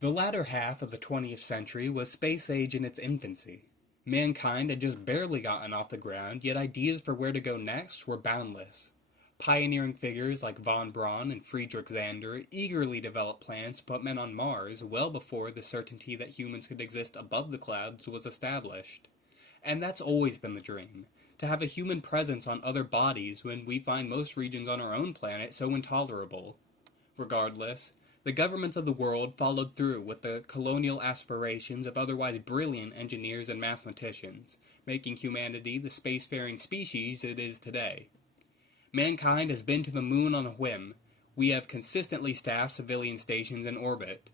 The latter half of the 20th century was space age in its infancy. Mankind had just barely gotten off the ground, yet ideas for where to go next were boundless. Pioneering figures like von Braun and Friedrich Zander eagerly developed plans to put men on Mars well before the certainty that humans could exist above the clouds was established. And that's always been the dream, to have a human presence on other bodies when we find most regions on our own planet so intolerable. Regardless, the governments of the world followed through with the colonial aspirations of otherwise brilliant engineers and mathematicians, making humanity the spacefaring species it is today. Mankind has been to the moon on a whim. We have consistently staffed civilian stations in orbit.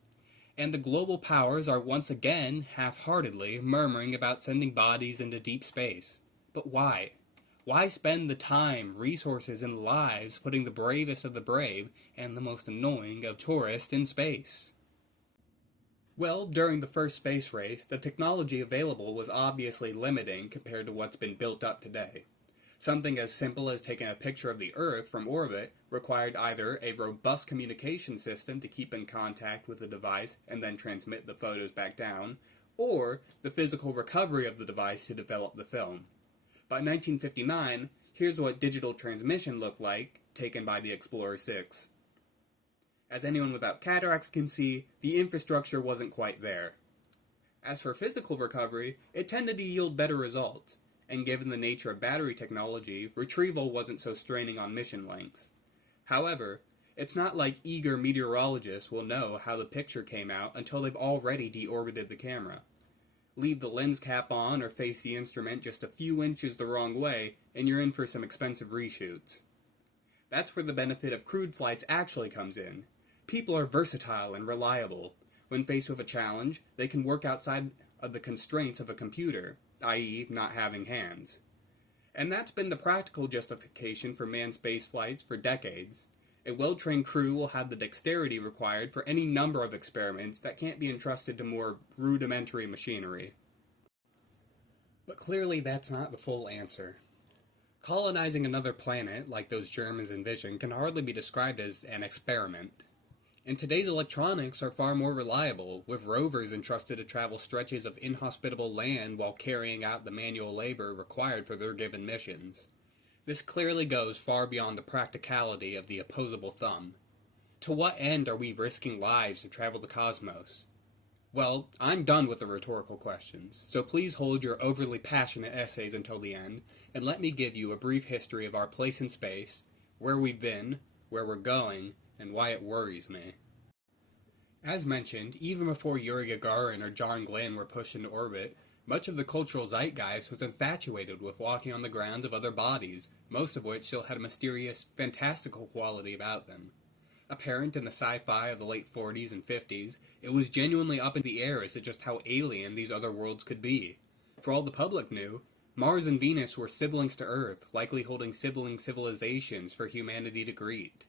And the global powers are once again, half-heartedly, murmuring about sending bodies into deep space. But why? Why spend the time, resources, and lives putting the bravest of the brave and the most annoying of tourists in space? Well, during the first space race, the technology available was obviously limiting compared to what's been built up today. Something as simple as taking a picture of the Earth from orbit required either a robust communication system to keep in contact with the device and then transmit the photos back down, or the physical recovery of the device to develop the film. By 1959, here's what digital transmission looked like, taken by the Explorer 6. As anyone without cataracts can see, the infrastructure wasn't quite there. As for physical recovery, it tended to yield better results, and given the nature of battery technology, retrieval wasn't so straining on mission lengths. However, it's not like eager meteorologists will know how the picture came out until they've already deorbited the camera. Leave the lens cap on or face the instrument just a few inches the wrong way, and you're in for some expensive reshoots. That's where the benefit of crewed flights actually comes in. People are versatile and reliable. When faced with a challenge, they can work outside of the constraints of a computer, i.e. not having hands. And that's been the practical justification for manned space flights for decades. A well-trained crew will have the dexterity required for any number of experiments that can't be entrusted to more rudimentary machinery. But clearly that's not the full answer. Colonizing another planet, like those Germans envisioned, can hardly be described as an experiment. And today's electronics are far more reliable, with rovers entrusted to travel stretches of inhospitable land while carrying out the manual labor required for their given missions. This clearly goes far beyond the practicality of the opposable thumb. To what end are we risking lives to travel the cosmos? Well, I'm done with the rhetorical questions, so please hold your overly passionate essays until the end, and let me give you a brief history of our place in space, where we've been, where we're going, and why it worries me. As mentioned, even before Yuri Gagarin or John Glenn were pushed into orbit, much of the cultural zeitgeist was infatuated with walking on the grounds of other bodies, most of which still had a mysterious, fantastical quality about them. Apparent in the sci-fi of the late 40s and 50s, it was genuinely up in the air as to just how alien these other worlds could be. For all the public knew, Mars and Venus were siblings to Earth, likely holding sibling civilizations for humanity to greet.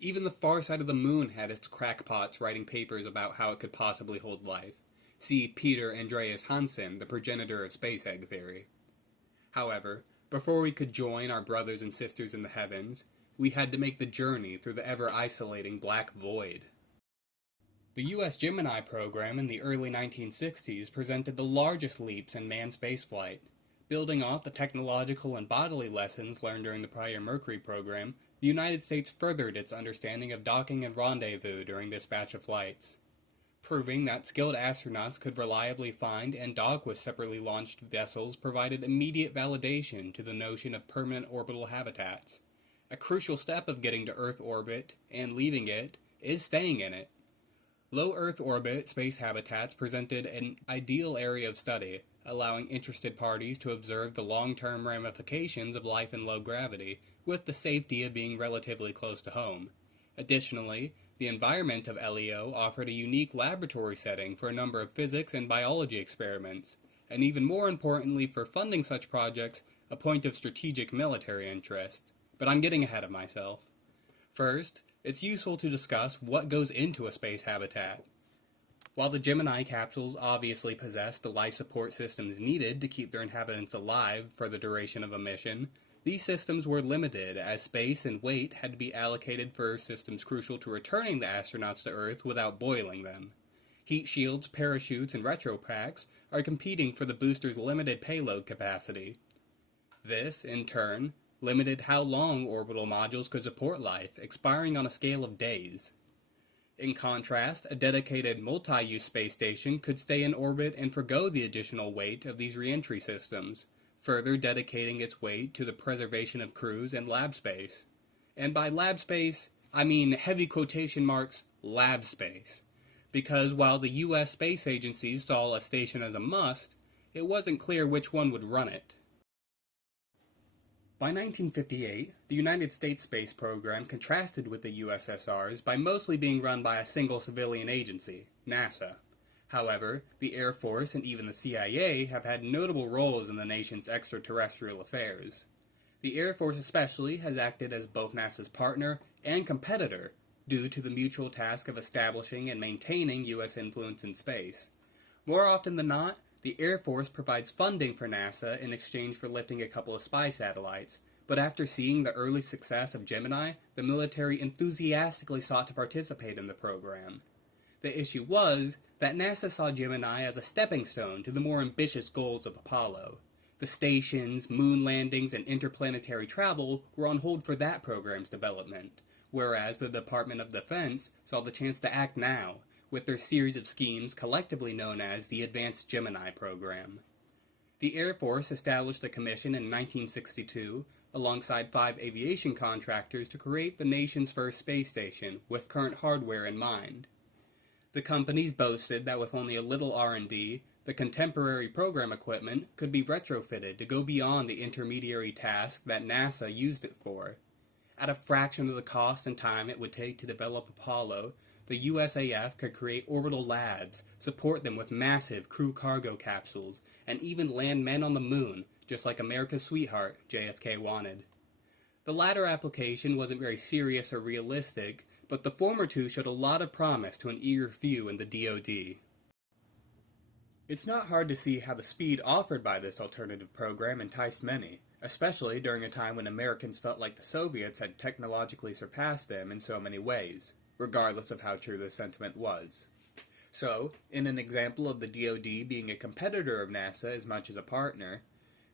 Even the far side of the moon had its crackpots writing papers about how it could possibly hold life. See Peter Andreas Hansen, the progenitor of space egg theory. However, before we could join our brothers and sisters in the heavens, we had to make the journey through the ever-isolating black void. The U.S. Gemini program in the early 1960s presented the largest leaps in manned spaceflight. Building off the technological and bodily lessons learned during the prior Mercury program, the United States furthered its understanding of docking and rendezvous during this batch of flights, proving that skilled astronauts could reliably find and dock with separately launched vessels provided immediate validation to the notion of permanent orbital habitats. A crucial step of getting to Earth orbit and leaving it is staying in it. Low Earth orbit space habitats presented an ideal area of study, allowing interested parties to observe the long-term ramifications of life in low gravity, with the safety of being relatively close to home. Additionally, the environment of LEO offered a unique laboratory setting for a number of physics and biology experiments, and even more importantly for funding such projects, a point of strategic military interest. But I'm getting ahead of myself. First, it's useful to discuss what goes into a space habitat. While the Gemini capsules obviously possess the life support systems needed to keep their inhabitants alive for the duration of a mission, these systems were limited, as space and weight had to be allocated for systems crucial to returning the astronauts to Earth without boiling them. Heat shields, parachutes, and retro packs are competing for the booster's limited payload capacity. This, in turn, limited how long orbital modules could support life, expiring on a scale of days. In contrast, a dedicated multi-use space station could stay in orbit and forgo the additional weight of these re-entry systems, further dedicating its weight to the preservation of crews and lab space. And by lab space, I mean heavy quotation marks, lab space. Because while the US space agencies saw a station as a must, it wasn't clear which one would run it. By 1958, the United States space program contrasted with the USSR's by mostly being run by a single civilian agency, NASA. However, the Air Force and even the CIA have had notable roles in the nation's extraterrestrial affairs. The Air Force especially has acted as both NASA's partner and competitor due to the mutual task of establishing and maintaining U.S. influence in space. More often than not, the Air Force provides funding for NASA in exchange for lifting a couple of spy satellites, but after seeing the early success of Gemini, the military enthusiastically sought to participate in the program. The issue was that NASA saw Gemini as a stepping stone to the more ambitious goals of Apollo. The stations, moon landings, and interplanetary travel were on hold for that program's development, whereas the Department of Defense saw the chance to act now, with their series of schemes collectively known as the Advanced Gemini Program. The Air Force established a commission in 1962, alongside 5 aviation contractors, to create the nation's first space station, with current hardware in mind. The companies boasted that with only a little R&D, the contemporary program equipment could be retrofitted to go beyond the intermediary task that NASA used it for. At a fraction of the cost and time it would take to develop Apollo, the USAF could create orbital labs, support them with massive crew cargo capsules, and even land men on the moon, just like America's sweetheart, JFK wanted. The latter application wasn't very serious or realistic, but the former two showed a lot of promise to an eager few in the DoD. It's not hard to see how the speed offered by this alternative program enticed many, especially during a time when Americans felt like the Soviets had technologically surpassed them in so many ways, regardless of how true the sentiment was. So, in an example of the DoD being a competitor of NASA as much as a partner,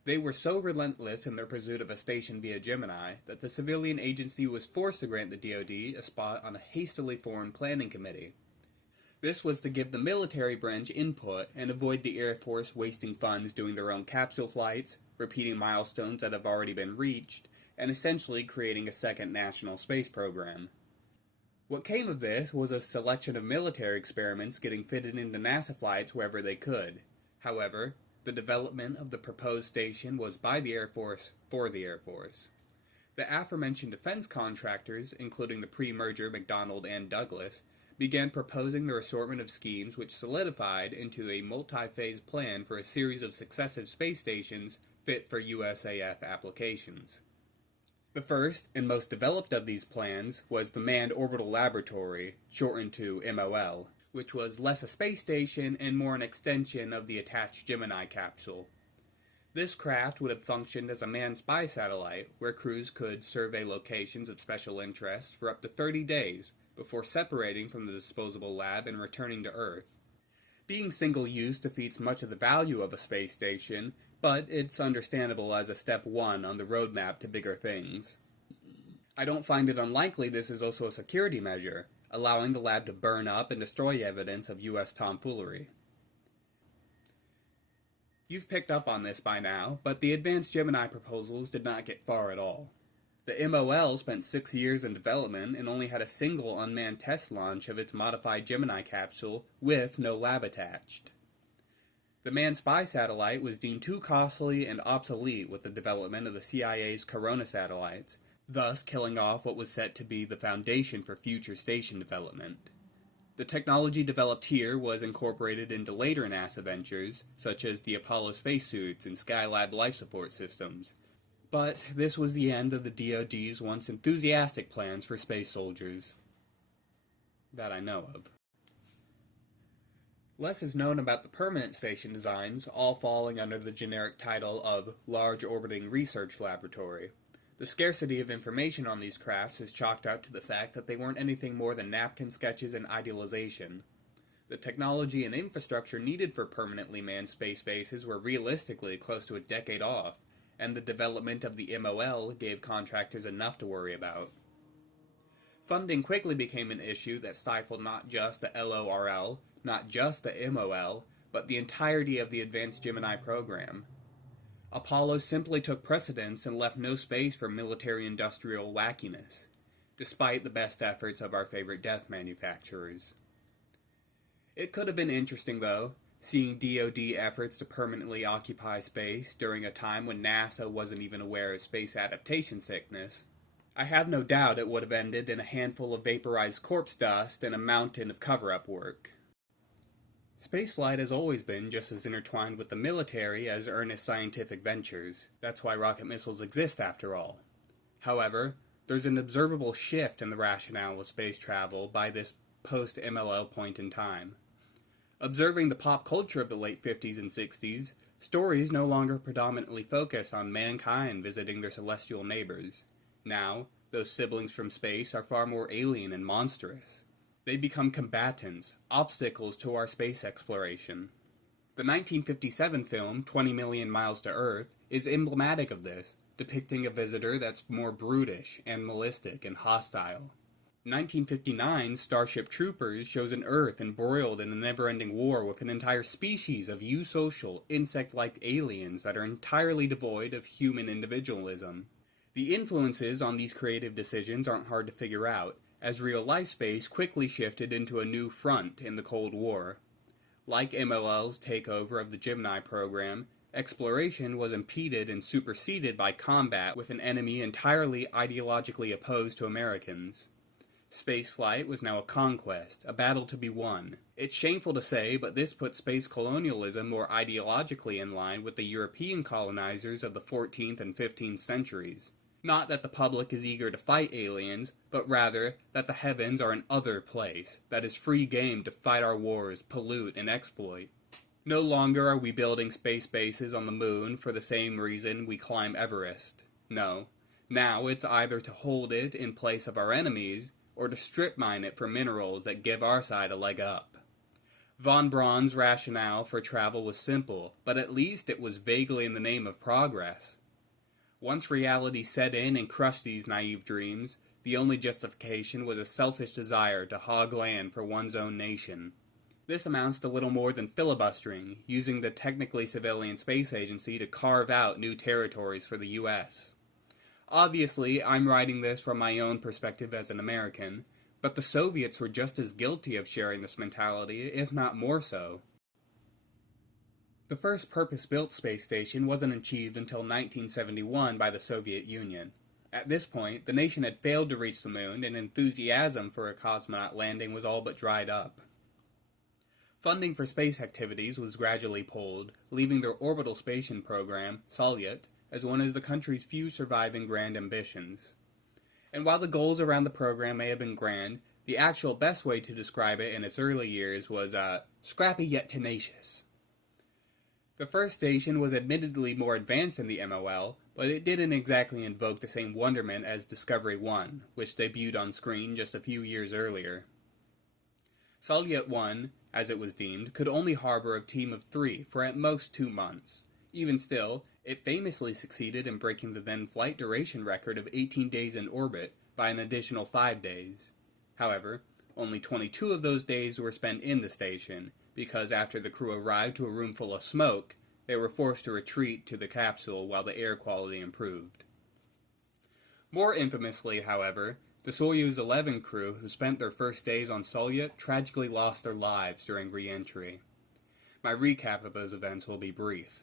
they were so relentless in their pursuit of a station via Gemini that the civilian agency was forced to grant the DoD a spot on a hastily formed planning committee. This was to give the military branch input and avoid the Air Force wasting funds doing their own capsule flights, repeating milestones that have already been reached, and essentially creating a second national space program. What came of this was a selection of military experiments getting fitted into NASA flights wherever they could. However, the development of the proposed station was by the Air Force for the Air Force. The aforementioned defense contractors, including the pre-merger McDonnell and Douglas, began proposing their assortment of schemes which solidified into a multi-phase plan for a series of successive space stations fit for USAF applications. The first and most developed of these plans was the Manned Orbital Laboratory, shortened to MOL, which was less a space station and more an extension of the attached Gemini capsule. This craft would have functioned as a manned spy satellite, where crews could survey locations of special interest for up to 30 days before separating from the disposable lab and returning to Earth. Being single-use defeats much of the value of a space station, but it's understandable as a step one on the roadmap to bigger things. I don't find it unlikely this is also a security measure, allowing the lab to burn up and destroy evidence of U.S. tomfoolery. You've picked up on this by now, but the Advanced Gemini proposals did not get far at all. The MOL spent 6 years in development and only had a single unmanned test launch of its modified Gemini capsule with no lab attached. The manned spy satellite was deemed too costly and obsolete with the development of the CIA's Corona satellites, thus killing off what was set to be the foundation for future station development. The technology developed here was incorporated into later NASA ventures, such as the Apollo spacesuits and Skylab life support systems. But this was the end of the DoD's once enthusiastic plans for space soldiers. That I know of. Less is known about the permanent station designs, all falling under the generic title of Large Orbiting Research Laboratory. The scarcity of information on these crafts is chalked up to the fact that they weren't anything more than napkin sketches and idealization. The technology and infrastructure needed for permanently manned space bases were realistically close to a decade off, and the development of the MOL gave contractors enough to worry about. Funding quickly became an issue that stifled not just the LORL, not just the MOL, but the entirety of the Advanced Gemini program. Apollo simply took precedence and left no space for military-industrial wackiness, despite the best efforts of our favorite death manufacturers. It could have been interesting, though, seeing DoD efforts to permanently occupy space during a time when NASA wasn't even aware of space adaptation sickness. I have no doubt it would have ended in a handful of vaporized corpse dust and a mountain of cover-up work. Spaceflight has always been just as intertwined with the military as earnest scientific ventures. That's why rocket missiles exist, after all. However, there's an observable shift in the rationale of space travel by this post-MLL point in time. Observing the pop culture of the late 50s and 60s, stories no longer predominantly focus on mankind visiting their celestial neighbors. Now, those siblings from space are far more alien and monstrous. They become combatants, obstacles to our space exploration. The 1957 film, 20 Million Miles to Earth, is emblematic of this, depicting a visitor that's more brutish, animalistic, and hostile. 1959's Starship Troopers shows an Earth embroiled in a never-ending war with an entire species of eusocial, insect-like aliens that are entirely devoid of human individualism. The influences on these creative decisions aren't hard to figure out, as real-life space quickly shifted into a new front in the Cold War. Like MLL's takeover of the Gemini program, exploration was impeded and superseded by combat with an enemy entirely ideologically opposed to Americans. Spaceflight was now a conquest, a battle to be won. It's shameful to say, but this put space colonialism more ideologically in line with the European colonizers of the 14th and 15th centuries. Not that the public is eager to fight aliens, but rather that the heavens are an other place, that is free game to fight our wars, pollute, and exploit. No longer are we building space bases on the moon for the same reason we climb Everest. No. Now it's either to hold it in place of our enemies, or to strip mine it for minerals that give our side a leg up. Von Braun's rationale for travel was simple, but at least it was vaguely in the name of progress. Once reality set in and crushed these naive dreams, the only justification was a selfish desire to hog land for one's own nation. This amounts to little more than filibustering, using the technically civilian space agency to carve out new territories for the U.S. Obviously, I'm writing this from my own perspective as an American, but the Soviets were just as guilty of sharing this mentality, if not more so. The first purpose-built space station wasn't achieved until 1971 by the Soviet Union. At this point, the nation had failed to reach the moon, and enthusiasm for a cosmonaut landing was all but dried up. Funding for space activities was gradually pulled, leaving their orbital station program, Salyut, as one of the country's few surviving grand ambitions. And while the goals around the program may have been grand, the actual best way to describe it in its early years was, scrappy yet tenacious. The first station was admittedly more advanced than the MOL, but it didn't exactly invoke the same wonderment as Discovery 1, which debuted on screen just a few years earlier. Salyut 1, as it was deemed, could only harbor a team of 3 for at most 2 months. Even still, it famously succeeded in breaking the then flight duration record of 18 days in orbit by an additional 5 days. However, only 22 of those days were spent in the station, because after the crew arrived to a room full of smoke, they were forced to retreat to the capsule while the air quality improved. More infamously, however, the Soyuz 11 crew who spent their first days on Salyut tragically lost their lives during re-entry. My recap of those events will be brief.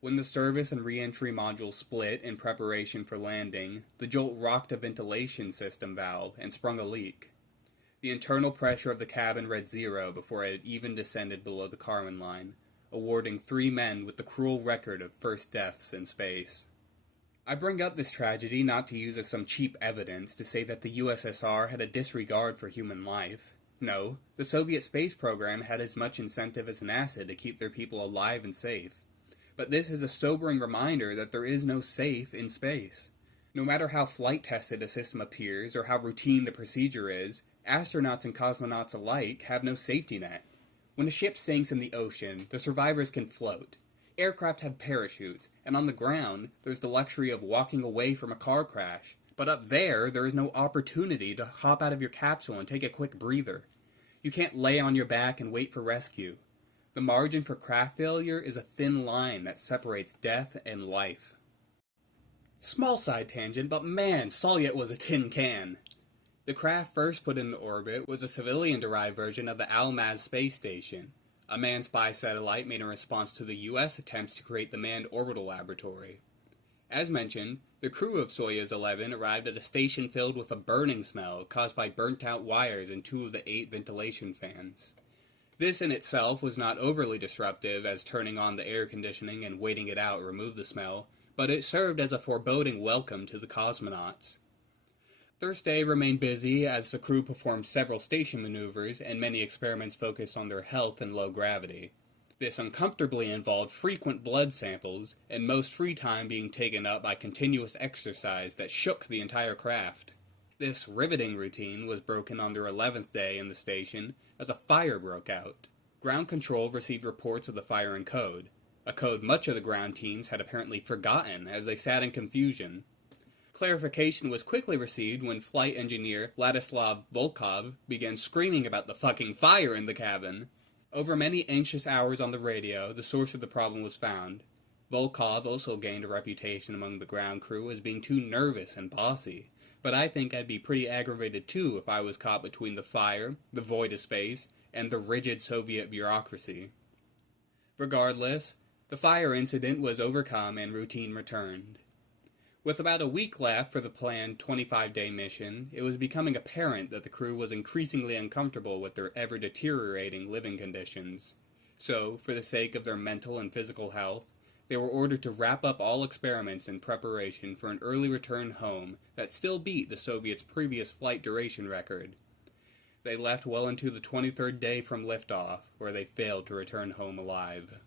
When the service and re-entry module split in preparation for landing, the jolt rocked a ventilation system valve and sprung a leak. The internal pressure of the cabin read 0 before it had even descended below the Kármán line, awarding 3 men with the cruel record of first deaths in space. I bring up this tragedy not to use as some cheap evidence to say that the USSR had a disregard for human life. No, the Soviet space program had as much incentive as an asset to keep their people alive and safe. But this is a sobering reminder that there is no safe in space. No matter how flight-tested a system appears or how routine the procedure is, astronauts and cosmonauts alike have no safety net. When a ship sinks in the ocean, the survivors can float. Aircraft have parachutes, and on the ground, there's the luxury of walking away from a car crash. But up there is no opportunity to hop out of your capsule and take a quick breather. You can't lay on your back and wait for rescue. The margin for craft failure is a thin line that separates death and life. Small side tangent, but man, Salyut was a tin can. The craft first put into orbit was a civilian-derived version of the Almaz space station, a manned spy satellite made in response to the U.S. attempts to create the manned orbital laboratory. As mentioned, the crew of Soyuz 11 arrived at a station filled with a burning smell caused by burnt-out wires in 2 of the 8 ventilation fans. This in itself was not overly disruptive, as turning on the air conditioning and waiting it out removed the smell, but it served as a foreboding welcome to the cosmonauts. Thursday remained busy as the crew performed several station maneuvers and many experiments focused on their health and low gravity. This uncomfortably involved frequent blood samples, and most free time being taken up by continuous exercise that shook the entire craft. This riveting routine was broken on their 11th day in the station as a fire broke out. Ground control received reports of the fire in code, a code much of the ground teams had apparently forgotten as they sat in confusion. Clarification was quickly received when flight engineer Vladislav Volkov began screaming about the fucking fire in the cabin. Over many anxious hours on the radio, the source of the problem was found. Volkov also gained a reputation among the ground crew as being too nervous and bossy, but I think I'd be pretty aggravated too if I was caught between the fire, the void of space, and the rigid Soviet bureaucracy. Regardless, the fire incident was overcome and routine returned. With about a week left for the planned 25-day mission, it was becoming apparent that the crew was increasingly uncomfortable with their ever-deteriorating living conditions. So, for the sake of their mental and physical health, they were ordered to wrap up all experiments in preparation for an early return home that still beat the Soviets' previous flight duration record. They left well into the 23rd day from liftoff, where they failed to return home alive.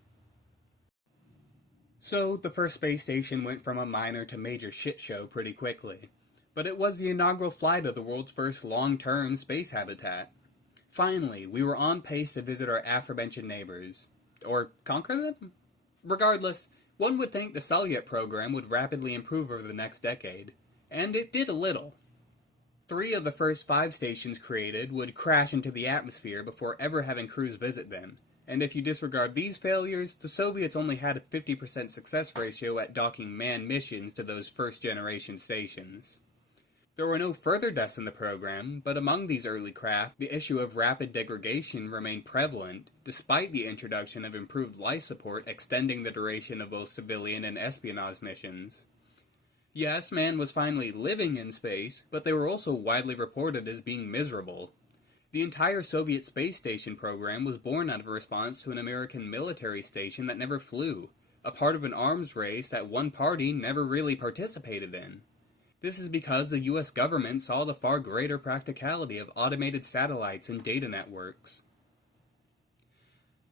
So, the first space station went from a minor to major shit show pretty quickly. But it was the inaugural flight of the world's first long-term space habitat. Finally, we were on pace to visit our aforementioned neighbors. Or conquer them? Regardless, one would think the Salyut program would rapidly improve over the next decade. And it did a little. 3 of the first 5 stations created would crash into the atmosphere before ever having crews visit them. And if you disregard these failures, the Soviets only had a 50% success ratio at docking manned missions to those first-generation stations. There were no further deaths in the program, but among these early craft, the issue of rapid degradation remained prevalent, despite the introduction of improved life support extending the duration of both civilian and espionage missions. Yes, man was finally living in space, but they were also widely reported as being miserable. The entire Soviet space station program was born out of a response to an American military station that never flew, a part of an arms race that one party never really participated in. This is because the US government saw the far greater practicality of automated satellites and data networks.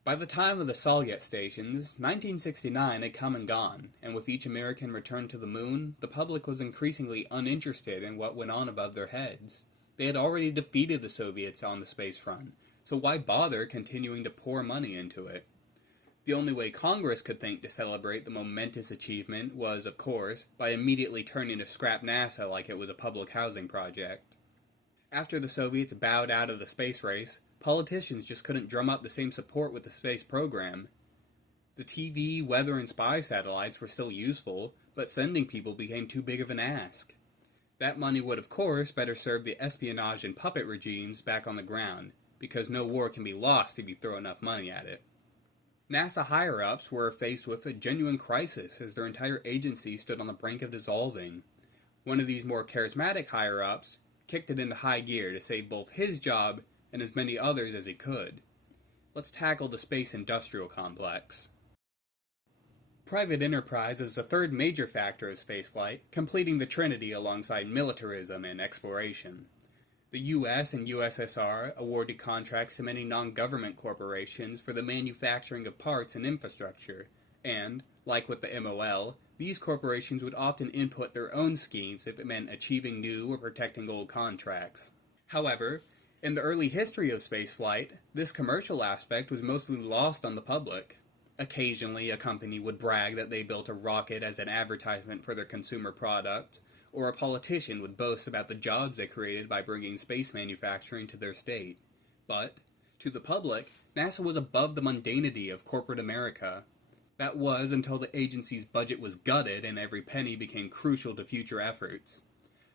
By the time of the Salyut stations, 1969 had come and gone, and with each American return to the moon, the public was increasingly uninterested in what went on above their heads. They had already defeated the Soviets on the space front, so why bother continuing to pour money into it? The only way Congress could think to celebrate the momentous achievement was, of course, by immediately turning to scrap NASA like it was a public housing project. After the Soviets bowed out of the space race, politicians just couldn't drum up the same support with the space program. The TV, weather, and spy satellites were still useful, but sending people became too big of an ask. That money would, of course, better serve the espionage and puppet regimes back on the ground, because no war can be lost if you throw enough money at it. NASA higher-ups were faced with a genuine crisis as their entire agency stood on the brink of dissolving. One of these more charismatic higher-ups kicked it into high gear to save both his job and as many others as he could. Let's tackle the space industrial complex. Private enterprise is the third major factor of spaceflight, completing the trinity alongside militarism and exploration. The US and USSR awarded contracts to many non-government corporations for the manufacturing of parts and infrastructure, and, like with the MOL, these corporations would often input their own schemes if it meant achieving new or protecting old contracts. However, In the early history of spaceflight, this commercial aspect was mostly lost on the public. Occasionally, a company would brag that they built a rocket as an advertisement for their consumer product, or a politician would boast about the jobs they created by bringing space manufacturing to their state. But, to the public, NASA was above the mundanity of corporate America. That was until the agency's budget was gutted and every penny became crucial to future efforts.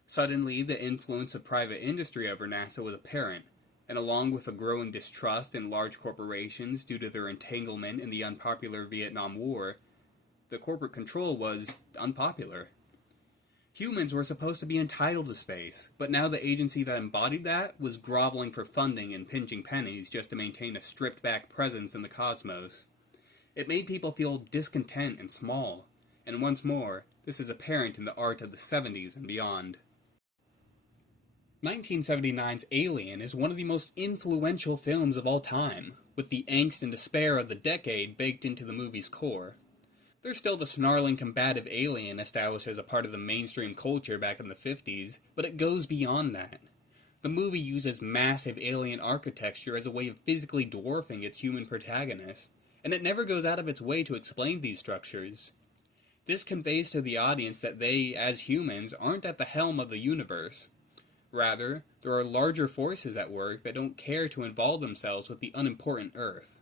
Suddenly, the influence of private industry over NASA was apparent, and along with a growing distrust in large corporations due to their entanglement in the unpopular Vietnam War, the corporate control was unpopular. Humans were supposed to be entitled to space, but now the agency that embodied that was groveling for funding and pinching pennies just to maintain a stripped-back presence in the cosmos. It made people feel discontent and small, and once more, this is apparent in the art of the 70s and beyond. 1979's Alien is one of the most influential films of all time, with the angst and despair of the decade baked into the movie's core. There's still the snarling combative alien established as a part of the mainstream culture back in the 50s, but it goes beyond that. The movie uses massive alien architecture as a way of physically dwarfing its human protagonist, and it never goes out of its way to explain these structures. This conveys to the audience that they, as humans, aren't at the helm of the universe. Rather, there are larger forces at work that don't care to involve themselves with the unimportant Earth.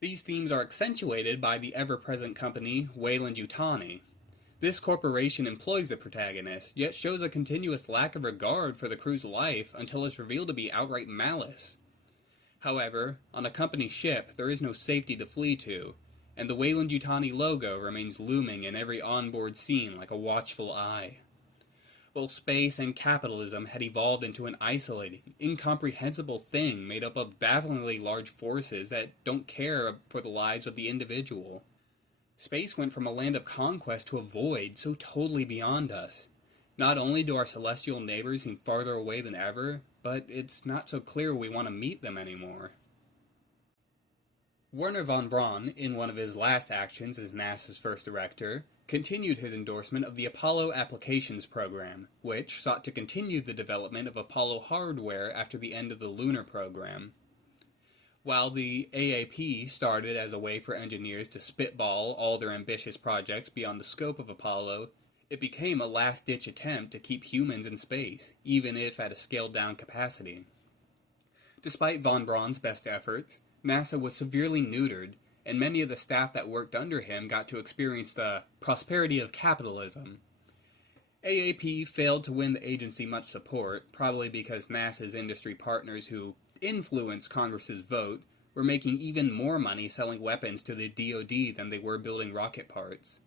These themes are accentuated by the ever-present company Weyland-Yutani. This corporation employs the protagonist, yet shows a continuous lack of regard for the crew's life until it's revealed to be outright malice. However, on a company ship, there is no safety to flee to, and the Weyland-Yutani logo remains looming in every onboard scene like a watchful eye. Both space and capitalism had evolved into an isolating, incomprehensible thing made up of bafflingly large forces that don't care for the lives of the individual. Space went from a land of conquest to a void so totally beyond us. Not only do our celestial neighbors seem farther away than ever, but it's not so clear we want to meet them anymore. Wernher von Braun, in one of his last actions as NASA's first director, continued his endorsement of the Apollo Applications Program, which sought to continue the development of Apollo hardware after the end of the lunar program. While the AAP started as a way for engineers to spitball all their ambitious projects beyond the scope of Apollo, it became a last-ditch attempt to keep humans in space, even if at a scaled-down capacity. Despite von Braun's best efforts, NASA was severely neutered, and many of the staff that worked under him got to experience the prosperity of capitalism. AAP failed to win the agency much support, probably because NASA's industry partners who influenced Congress's vote were making even more money selling weapons to the DoD than they were building rocket parts.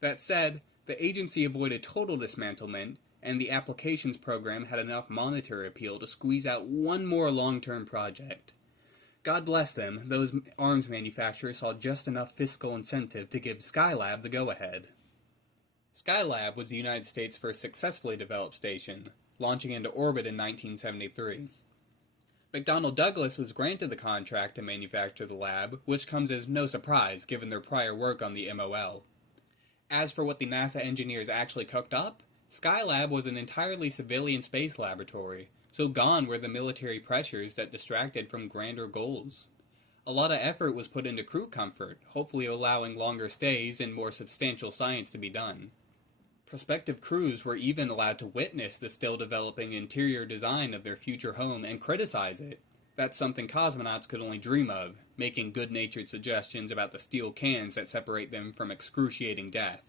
That said, the agency avoided total dismantlement, and the applications program had enough monetary appeal to squeeze out one more long-term project. God bless them, those arms manufacturers saw just enough fiscal incentive to give Skylab the go-ahead. Skylab was the United States' first successfully developed station, launching into orbit in 1973. McDonnell Douglas was granted the contract to manufacture the lab, which comes as no surprise given their prior work on the MOL. As for what the NASA engineers actually cooked up, Skylab was an entirely civilian space laboratory, so gone were the military pressures that distracted from grander goals. A lot of effort was put into crew comfort, hopefully allowing longer stays and more substantial science to be done. Prospective crews were even allowed to witness the still developing interior design of their future home and criticize it. That's something cosmonauts could only dream of, making good-natured suggestions about the steel cans that separate them from excruciating death.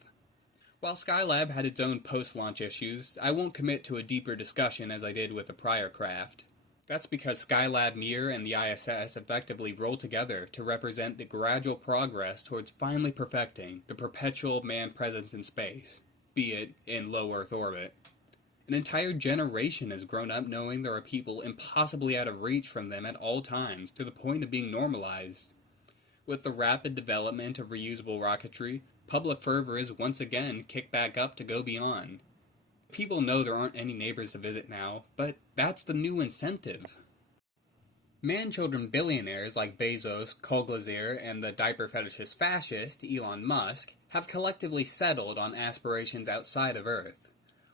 While Skylab had its own post-launch issues, I won't commit to a deeper discussion as I did with the prior craft. That's because Skylab Mir and the ISS effectively roll together to represent the gradual progress towards finally perfecting the perpetual man presence in space, be it in low Earth orbit. An entire generation has grown up knowing there are people impossibly out of reach from them at all times, to the point of being normalized. With the rapid development of reusable rocketry, public fervor is once again kicked back up to go beyond. People know there aren't any neighbors to visit now, but that's the new incentive. Man-children billionaires like Bezos, Kolglazier, and the diaper fetishist fascist Elon Musk have collectively settled on aspirations outside of Earth.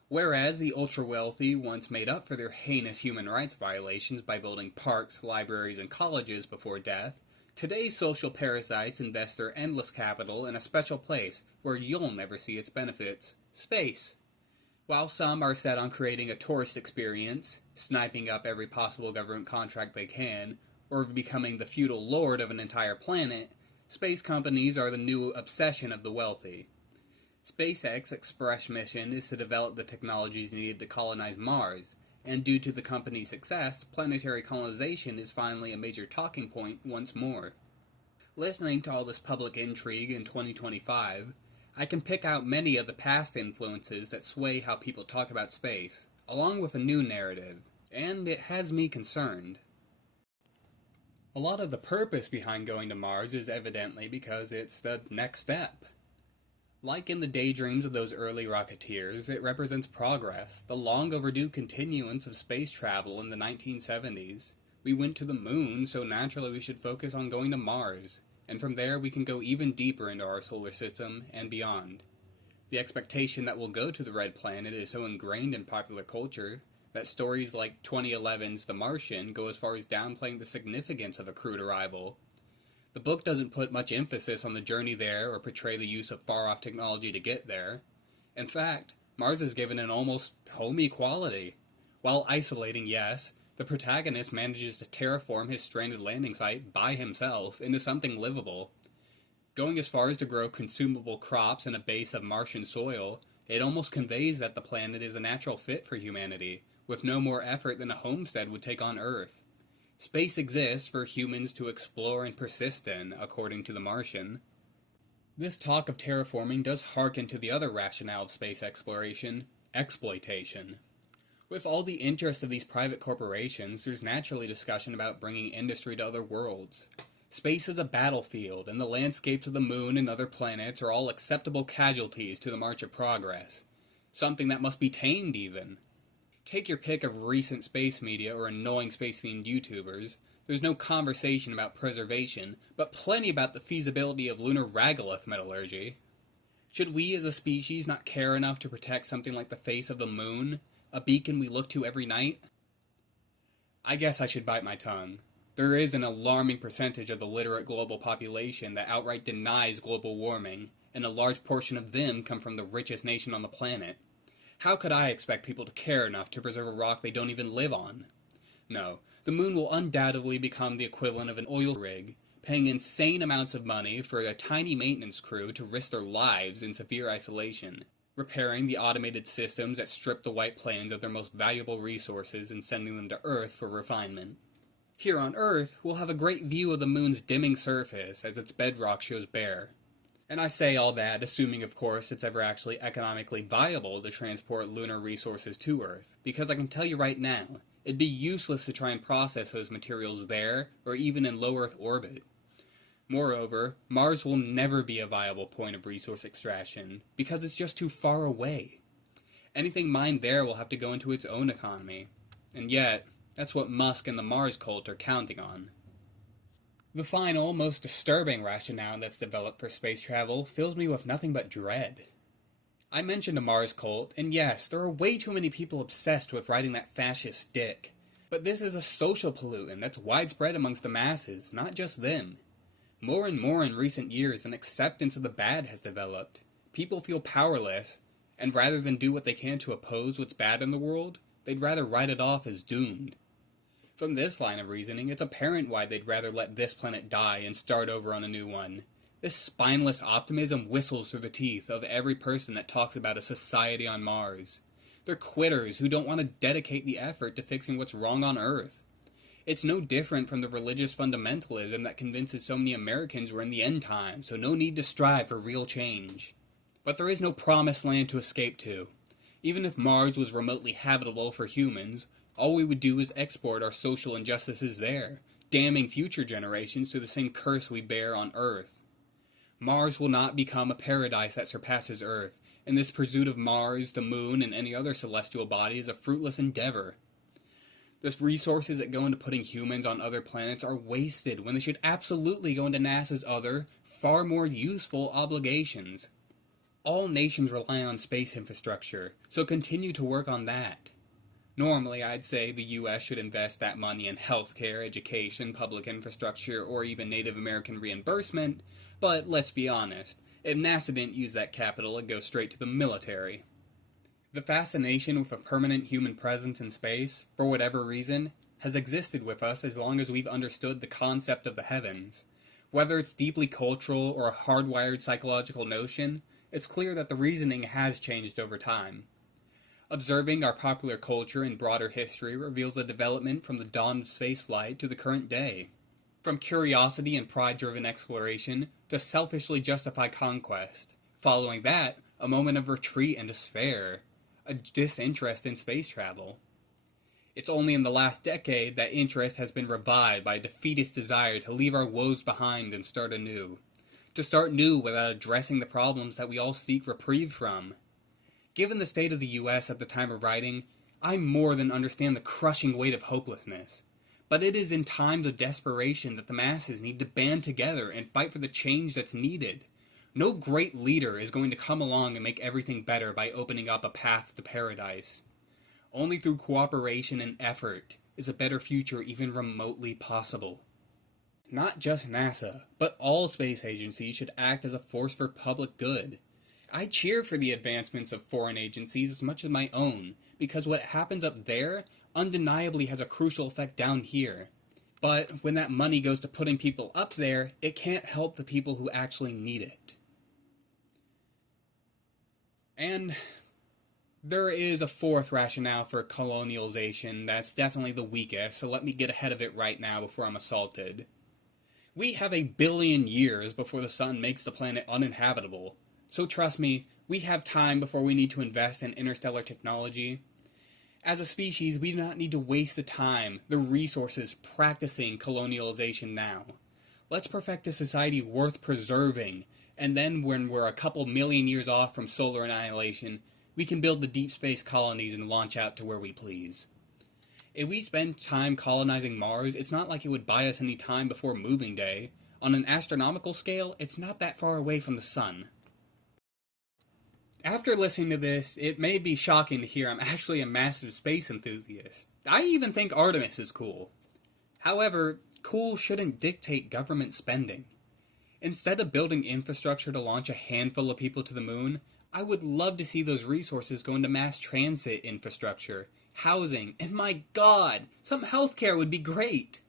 Whereas the ultra-wealthy once made up for their heinous human rights violations by building parks, libraries, and colleges before death, today's social parasites invest their endless capital in a special place where you'll never see its benefits: space. While some are set on creating a tourist experience, sniping up every possible government contract they can, or becoming the feudal lord of an entire planet, space companies are the new obsession of the wealthy. SpaceX's express mission is to develop the technologies needed to colonize Mars, and due to the company's success, planetary colonization is finally a major talking point once more. Listening to all this public intrigue in 2025, I can pick out many of the past influences that sway how people talk about space, along with a new narrative, and it has me concerned. A lot of the purpose behind going to Mars is evidently because it's the next step. Like in the daydreams of those early rocketeers, it represents progress, the long overdue continuance of space travel in the 1970s. We went to the moon, so naturally we should focus on going to Mars, and from there we can go even deeper into our solar system and beyond. The expectation that we'll go to the red planet is so ingrained in popular culture that stories like 2011's The Martian go as far as downplaying the significance of a crewed arrival. The book doesn't put much emphasis on the journey there or portray the use of far-off technology to get there. In fact, Mars is given an almost homey quality. While isolating, yes, the protagonist manages to terraform his stranded landing site by himself into something livable. Going as far as to grow consumable crops in a base of Martian soil, it almost conveys that the planet is a natural fit for humanity, with no more effort than a homestead would take on Earth. Space exists for humans to explore and persist in, according to The Martian. This talk of terraforming does hearken to the other rationale of space exploration: exploitation. With all the interest of these private corporations, there's naturally discussion about bringing industry to other worlds. Space is a battlefield, and the landscapes of the moon and other planets are all acceptable casualties to the march of progress. Something that must be tamed, even. Take your pick of recent space media or annoying space-themed YouTubers. There's no conversation about preservation, but plenty about the feasibility of lunar regolith metallurgy. Should we as a species not care enough to protect something like the face of the moon, a beacon we look to every night? I guess I should bite my tongue. There is an alarming percentage of the literate global population that outright denies global warming, and a large portion of them come from the richest nation on the planet. How could I expect people to care enough to preserve a rock they don't even live on? No, the moon will undoubtedly become the equivalent of an oil rig, paying insane amounts of money for a tiny maintenance crew to risk their lives in severe isolation, repairing the automated systems that strip the White Plains of their most valuable resources and sending them to Earth for refinement. Here on Earth, we'll have a great view of the moon's dimming surface as its bedrock shows bare. And I say all that, assuming of course it's ever actually economically viable to transport lunar resources to Earth, because I can tell you right now, it'd be useless to try and process those materials there, or even in low Earth orbit. Moreover, Mars will never be a viable point of resource extraction, because it's just too far away. Anything mined there will have to go into its own economy, and yet, that's what Musk and the Mars cult are counting on. The final, most disturbing rationale that's developed for space travel fills me with nothing but dread. I mentioned a Mars cult, and yes, there are way too many people obsessed with riding that fascist stick. But this is a social pollutant that's widespread amongst the masses, not just them. More and more in recent years, an acceptance of the bad has developed. People feel powerless, and rather than do what they can to oppose what's bad in the world, they'd rather write it off as doomed. From this line of reasoning, it's apparent why they'd rather let this planet die and start over on a new one. This spineless optimism whistles through the teeth of every person that talks about a society on Mars. They're quitters who don't want to dedicate the effort to fixing what's wrong on Earth. It's no different from the religious fundamentalism that convinces so many Americans we're in the end time, so no need to strive for real change. But there is no promised land to escape to. Even if Mars was remotely habitable for humans, all we would do is export our social injustices there, damning future generations to the same curse we bear on Earth. Mars will not become a paradise that surpasses Earth, and this pursuit of Mars, the moon, and any other celestial body is a fruitless endeavor. The resources that go into putting humans on other planets are wasted when they should absolutely go into NASA's other, far more useful obligations. All nations rely on space infrastructure, so continue to work on that. Normally, I'd say the US should invest that money in healthcare, education, public infrastructure, or even Native American reimbursement, but let's be honest, if NASA didn't use that capital, it'd go straight to the military. The fascination with a permanent human presence in space, for whatever reason, has existed with us as long as we've understood the concept of the heavens. Whether it's deeply cultural or a hardwired psychological notion, it's clear that the reasoning has changed over time. Observing our popular culture and broader history reveals the development from the dawn of spaceflight to the current day. From curiosity and pride-driven exploration to selfishly justified conquest. Following that, a moment of retreat and despair. A disinterest in space travel. It's only in the last decade that interest has been revived by a defeatist desire to leave our woes behind and start anew. To start new without addressing the problems that we all seek reprieve from. Given the state of the US at the time of writing, I more than understand the crushing weight of hopelessness. But it is in times of desperation that the masses need to band together and fight for the change that's needed. No great leader is going to come along and make everything better by opening up a path to paradise. Only through cooperation and effort is a better future even remotely possible. Not just NASA, but all space agencies should act as a force for public good. I cheer for the advancements of foreign agencies as much as my own, because what happens up there undeniably has a crucial effect down here. But when that money goes to putting people up there, it can't help the people who actually need it. And there is a fourth rationale for colonialization that's definitely the weakest, so let me get ahead of it right now before I'm assaulted. We have 1 billion years before the sun makes the planet uninhabitable, so trust me, we have time before we need to invest in interstellar technology. As a species, we do not need to waste the time, the resources practicing colonialization now. Let's perfect a society worth preserving, and then when we're a couple million years off from solar annihilation, we can build the deep space colonies and launch out to where we please. If we spend time colonizing Mars, it's not like it would buy us any time before moving day. On an astronomical scale, it's not that far away from the sun. After listening to this, it may be shocking to hear I'm actually a massive space enthusiast. I even think Artemis is cool. However, cool shouldn't dictate government spending. Instead of building infrastructure to launch a handful of people to the moon, I would love to see those resources go into mass transit infrastructure, housing, and my god, some healthcare would be great.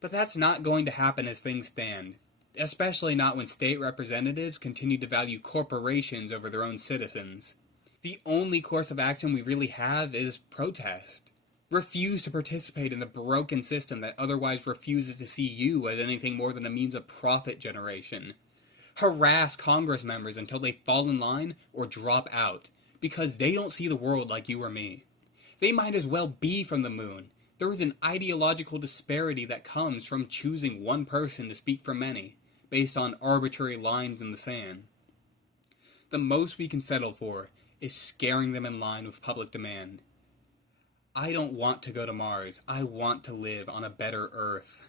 But that's not going to happen as things stand, especially not when state representatives continue to value corporations over their own citizens. The only course of action we really have is protest. Refuse to participate in the broken system that otherwise refuses to see you as anything more than a means of profit generation. Harass Congress members until they fall in line or drop out, because they don't see the world like you or me. They might as well be from the moon. There is an ideological disparity that comes from choosing one person to speak for many, based on arbitrary lines in the sand. The most we can settle for is scaring them in line with public demand. I don't want to go to Mars. I want to live on a better Earth.